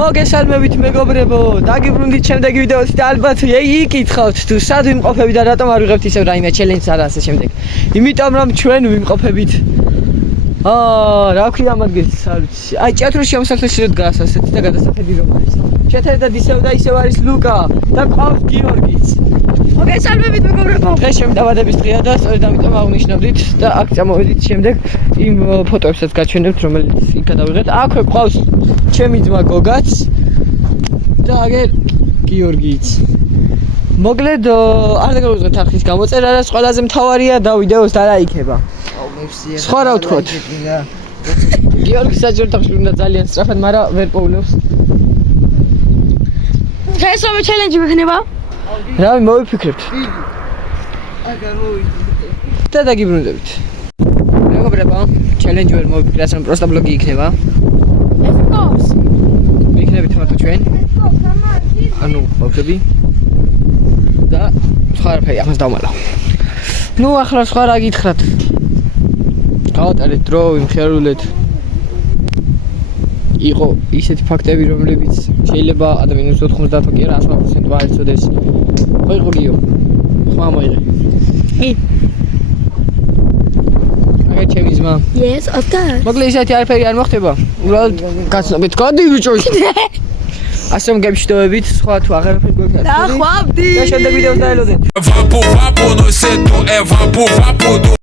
მოგესალმებით მეგობრებო, დაგიბრუნდით შემდეგი ვიდეოთი და ალბათ იკითხავთ თუ სად ვიმყოფებით და რატომ არ ვიღებთ ისევ რაიმე ჩელენჯს არა ასე შემდეგ. იმიტომ რომ ჩვენ ვიმყოფებით რა ქვია მაგის არ ვიცი. აი ჭიათურის შემოსასვლელში რო დგას ასეთი და გადასახედი რომ არის. შეერთებად ისევ და ისევ არის ლუკა და ყავს გიორგიც. მოგესალმებით მეგობრებო. დღეს შემდაბადების დღეა და სწორედ ამიტომ აღნიშნავდით და აქ წამოვედით შემდეგ იმ ფოტოებსაც გაჩვენებთ რომელიც იქ გადავიღეთ. აქვე ყავს ჩემი ძმა გოგაც და აგერ გიორგიც. მოკლედ არ დაგავიწყეთ ახლის გამოწერა რაც ყველაზე მთავარია და ვიდეოს დალაიქება. სხვა რა ვთქვათ? გიორგი საჯაროთახში უნდა ძალიან სწრაფად, მაგრამ ვერ პოულობს. დღეს რომ ჩელენჯი მექნება? რავი, მოვიფიქრებთ. და დაგიბრუნდებით. მეგობრებო, ჩელენჯი ვერ მოვიფიქრეთ, რომ პროსტა ბლოგი იქნება. Of course. იქნებით მარტო ჩვენ. ანუ ბავშვები. და სხვა რაფერი ამას დავმალავ. ნუ ახლა სხვა რა გითხრათ? გავატარეთ დრო, ვიმხიარულეთ. იყო ისეთი ფაქტები, რომლებიც შეიძლება ადამიანის 90 კი არა 100% არ იცოდეს. ხო იყო გიო. ხმა მოიღე. აგერ ჩემი ძმა. Yes, of course. მოკლედ ისეთი არაფერი არ მოხდება. უბრალოდ გაცნობით. გადი ბიჭო. ასე მგებშდოვებით, სხვა თუ აღარაფერი გვექნათ. დახვავდი. და შემდეგ ვიდეოს დაელოდეთ. Vapo, vapo, no seto é vapo, vapo do